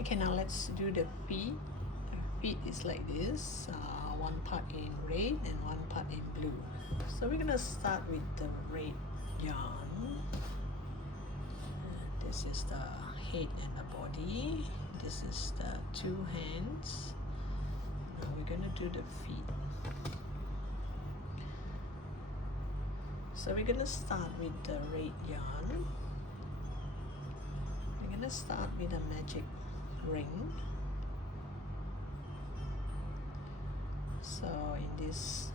Okay, now let's do the feet. The feet is like this, one part in red and one part in blue. So we're gonna start with the red yarn. This is the head and the body. This is the two hands. Now we're gonna do the feet. So we're gonna start with the red yarn. We're gonna start with a magic ring. So in this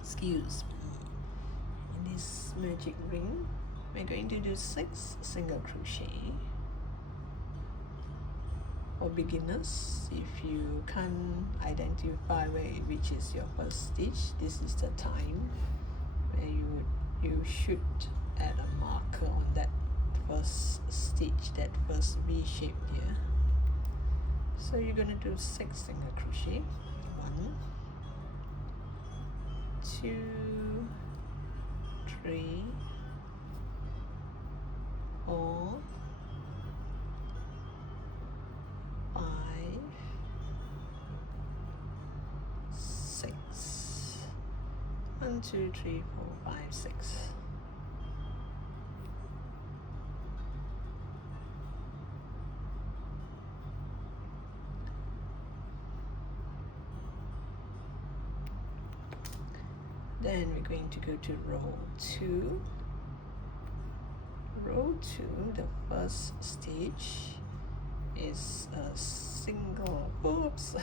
excuse me, in this magic ring we're going to do 6 single crochet. For beginners, if you can't identify which is your first stitch, this is the time where you should add a marker on that first stitch, that first V shape here. So you're gonna do 6 single crochet. 1, 2, 3, 4, 5, 6. 1, 2, 3, 4, 5, 6. Then we're going to go to row 2. Row 2, the first stitch is a single, oops,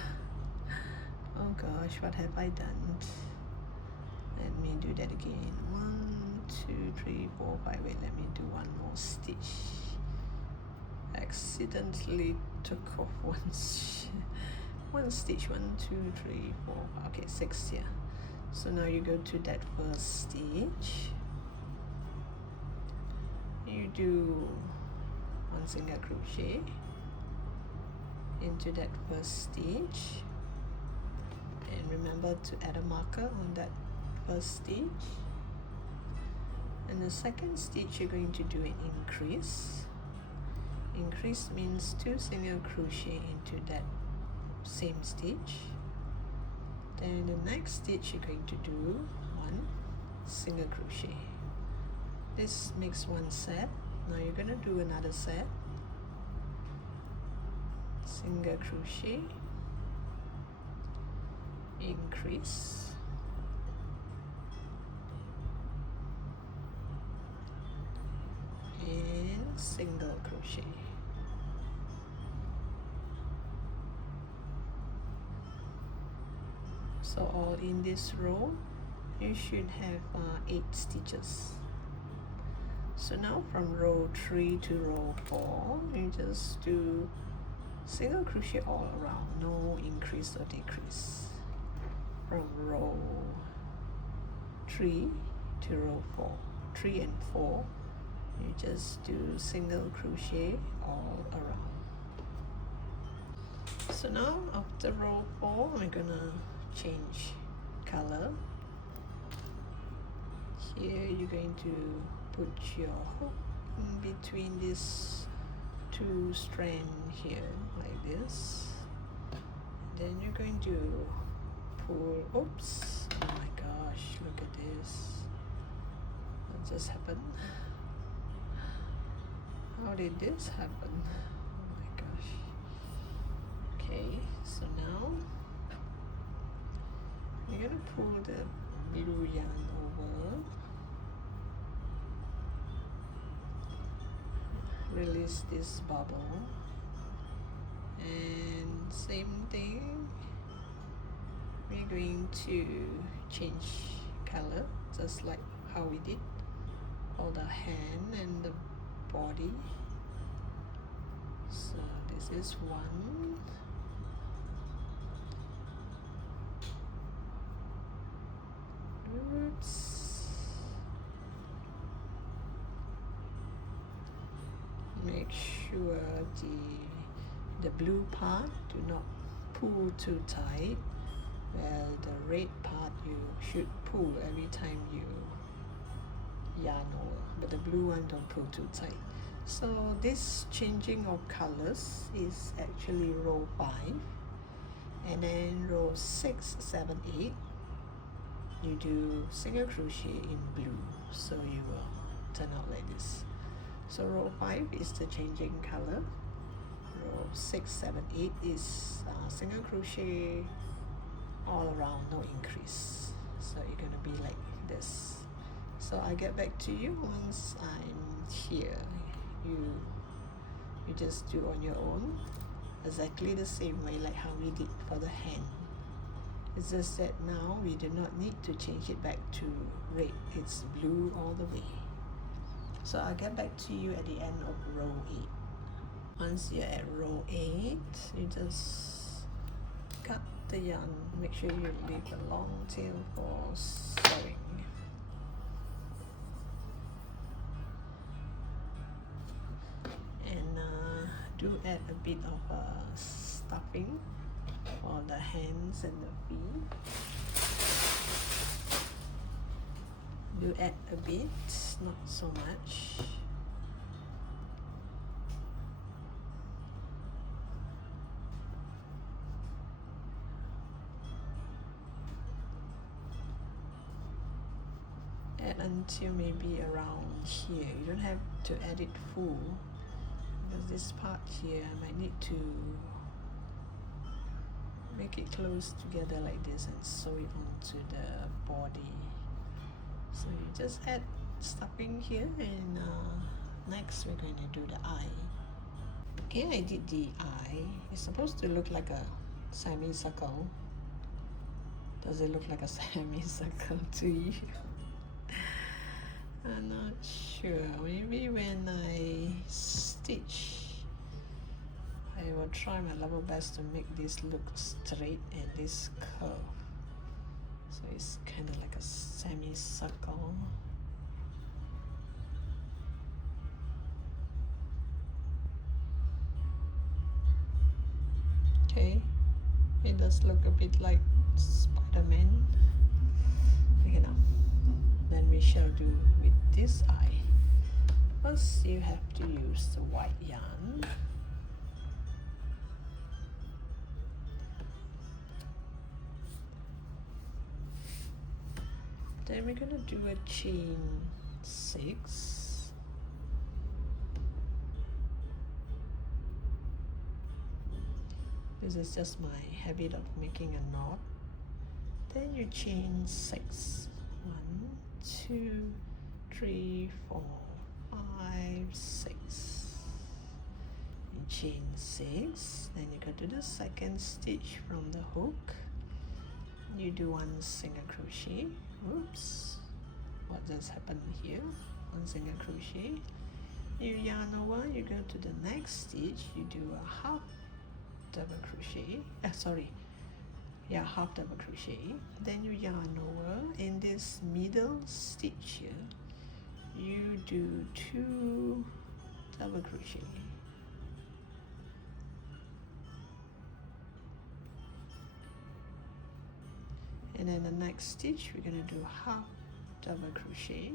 oh gosh, what have I done? Let me do that again. 1, 2, 3, 4, 5. Wait, let me do one more stitch. Accidentally took off one stitch. 1, 2, 3, 4, okay, 6 here. So now you go to that first stitch, you do 1 single crochet into that first stitch, and remember to add a marker on that first stitch. And the second stitch you're going to do an increase. Increase means 2 single crochet into that same stitch. Then the next stitch you're going to do 1 single crochet. This makes 1 set. Now you're gonna do another set. Single crochet, increase, and single crochet. So all in this row you should have 8 stitches. So now from row 3 to row 4 you just do single crochet all around, no increase or decrease. From row 3 to row 4, 3 and 4, you just do single crochet all around. So now after row 4 I'm gonna change color. Here you're going to put your hook in between these 2 strands here like this. Then you're going to pull, oops, oh my gosh, look at this, what just happened? How did this happen? Oh my gosh. Okay, so now you're gonna pull the blue yarn over, release this bubble, and same thing, we're going to change color just like how we did for the hand and the body. So this is 1, oops, make sure the blue part do not pull too tight, while the red part you should pull every time you yarn over, but the blue one don't pull too tight. So this changing of colors is actually row 5, and then row 6, 7, 8 you do single crochet in blue, so you will turn out like this. So row 5 is the changing color, row 6, 7, 8 is single crochet all around, no increase. So you're gonna be like this. So I get back to you once I'm here. You just do on your own exactly the same way like how we did for the hand. It's just that now we do not need to change it back to red, it's blue all the way. So I'll get back to you at the end of row 8. Once you're at row 8, you just cut the yarn. Make sure you leave a long tail for sewing. And do add a bit of stuffing for the hands and the feet. Do add a bit, not so much. Add until maybe around here. You don't have to add it full, because this part here I might need to make it close together like this and sew it onto the body. So you just add stuffing here, and next we're going to do the eye. Okay, I did the eye. It's supposed to look like a semicircle. Does it look like a semicircle to you? I'm not sure. Maybe when I stitch, I will try my level best to make this look straight and this curve. So it's kind of like a semicircle. Okay, it does look a bit like Spider-Man. Okay, now then we shall do with this eye. First you have to use the white yarn. Then we're gonna do a chain 6. This is just my habit of making a knot. Then you chain 6. 1, 2, 3, 4, 5, 6. You chain 6. Then you go to the second stitch from the hook. You do 1 single crochet. Oops, what just happened here? 1 single crochet. You yarn over, you go to the next stitch, you do a half double crochet, half double crochet. Then you yarn over. In this middle stitch here, you do 2 double crochet. And then the next stitch we're going to do half double crochet,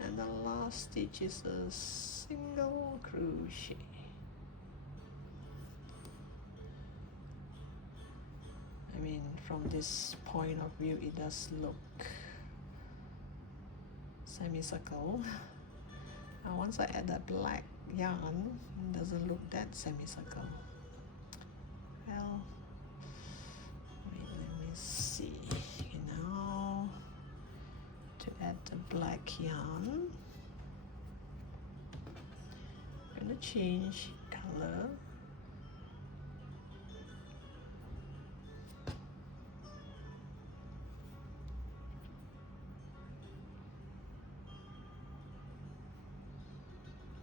and the last stitch is a single crochet. I mean, from this point of view it does look semicircle. Now once I add that black yarn, it doesn't look that semicircle. Well, see. Okay, now to add the black yarn, I'm going to change color.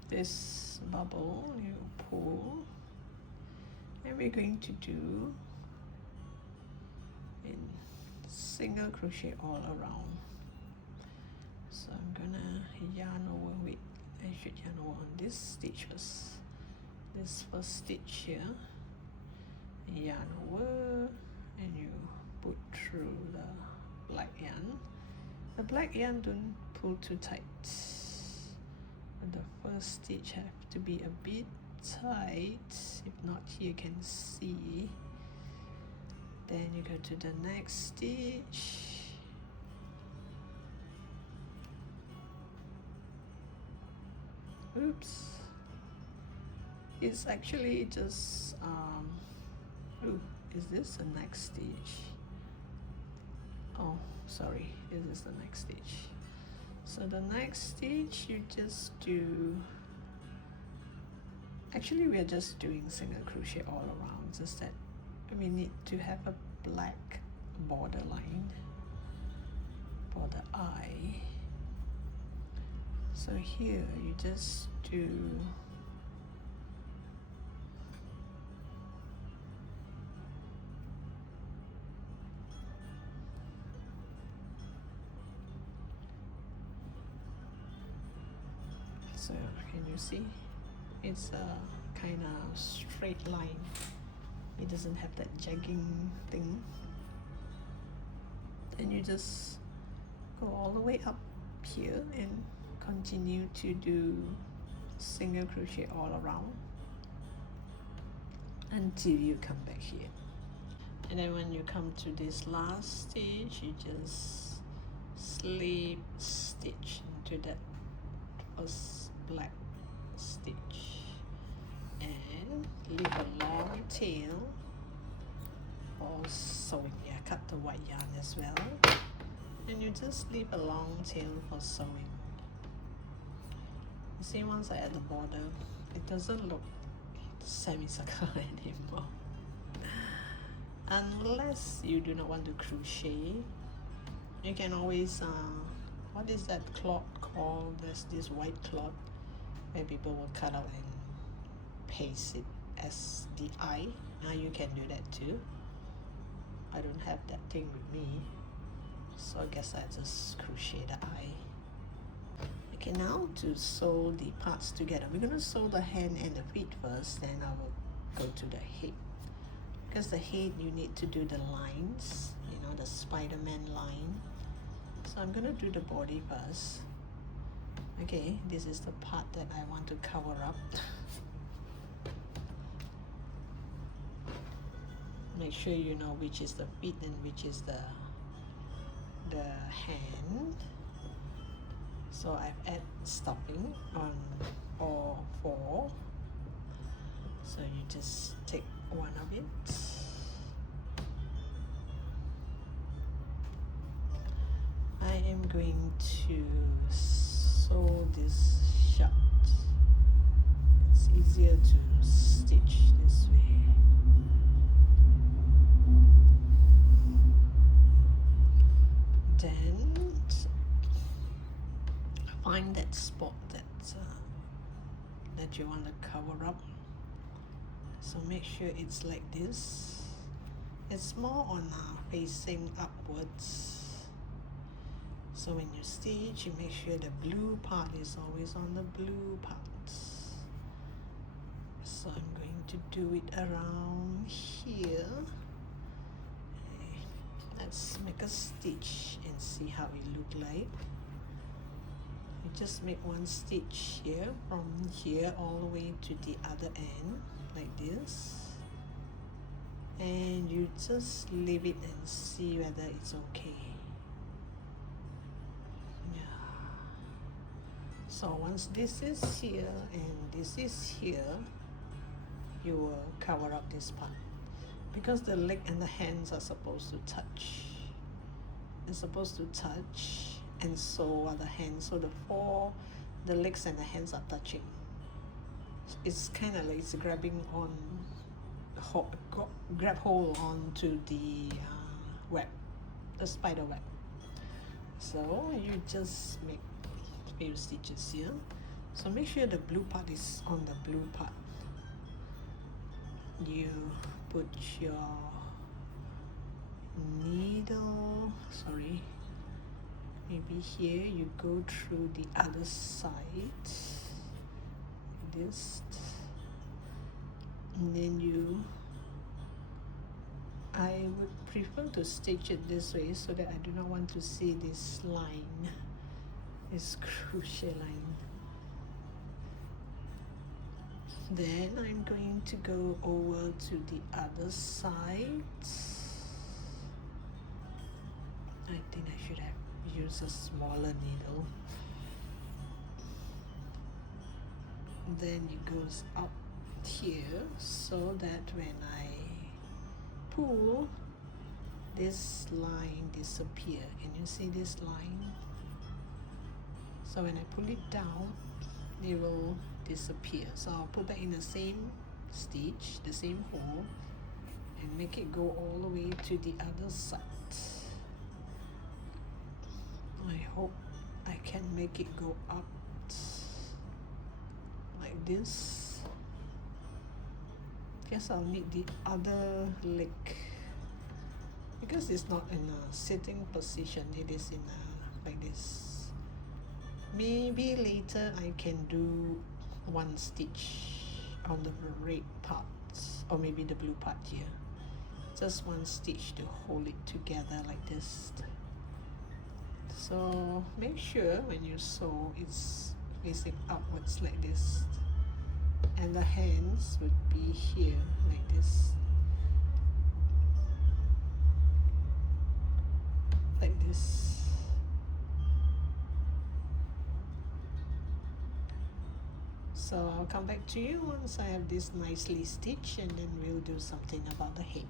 This bubble you pull, and we're going to do in single crochet all around. So I'm gonna yarn over with, I should yarn over on this stitch first. This first stitch here, yarn over, and you put through the black yarn. The black yarn don't pull too tight. the first stitch have to be a bit tight, if not here you can see. Then you go to the next stitch, oops, it's actually just ooh, is this the next stitch? Oh, sorry, this is the next stitch. So the next stitch you just do, actually we are just doing single crochet all around, just that we need to have a black border line for the eye. So here you just do so can you see it's a kind of straight line, it doesn't have that jagging thing. Then you just go all the way up here and continue to do single crochet all around until you come back here. And then when you come to this last stitch, you just slip stitch into that first black stitch and leave a long tail for sewing. Yeah, cut the white yarn as well, and you just leave a long tail for sewing. You see, once I add the border, it doesn't look semicircle anymore. Unless you do not want to crochet, you can always what is that cloth called? There's this white cloth where people will cut out and paste it as the eye. Now you can do that too. I don't have that thing with me, so I guess I just crochet the eye. Okay, now to sew the parts together, we're gonna sew the hand and the feet first, then I will go to the head. Because the head you need to do the lines, you know, the Spider-Man line. So I'm gonna do the body first. Okay, this is the part that I want to cover up. Make sure you know which is the feet and which is the hand. So I've added stuffing on all four. So you just take one of it. I am going to sew this shut. It's easier to stitch this way. Then find that spot that you want to cover up. So make sure it's like this. It's more on facing upwards. So when you stitch, you make sure the blue part is always on the blue parts. So I'm going to do it around here. Okay. Let's make a stitch and see how it look like. You just make one stitch here, from here all the way to the other end, like this. And you just leave it and see whether it's okay. So once this is here and this is here, you will cover up this part, because the leg and the hands are supposed to touch. It's supposed to touch, and so are the hands. So the legs and the hands are touching. It's kind of like it's grabbing on, grab hold onto the web, the spider web. So you just make few stitches here. So make sure the blue part is on the blue part. You put your needle, sorry, maybe here you go through the other side, this, and then I would prefer to stitch it this way so that I do not want to see this line, this crochet line. Then I'm going to go over to the other side. I think I should have used a smaller needle. Then it goes up here so that when I pull, this line disappear. Can you see this line? So when I pull it down, it will disappear. So I'll put that in the same stitch, the same hole, and make it go all the way to the other side. I hope I can make it go up like this. Guess I'll need the other leg because it's not in a sitting position, it is in a like this. Maybe later I can do one stitch on the red part, or maybe the blue part here. Just one stitch to hold it together like this. So make sure when you sew it's facing upwards like this, and the hands would be here like this, like this. So I'll come back to you once I have this nicely stitched, and then we'll do something about the head.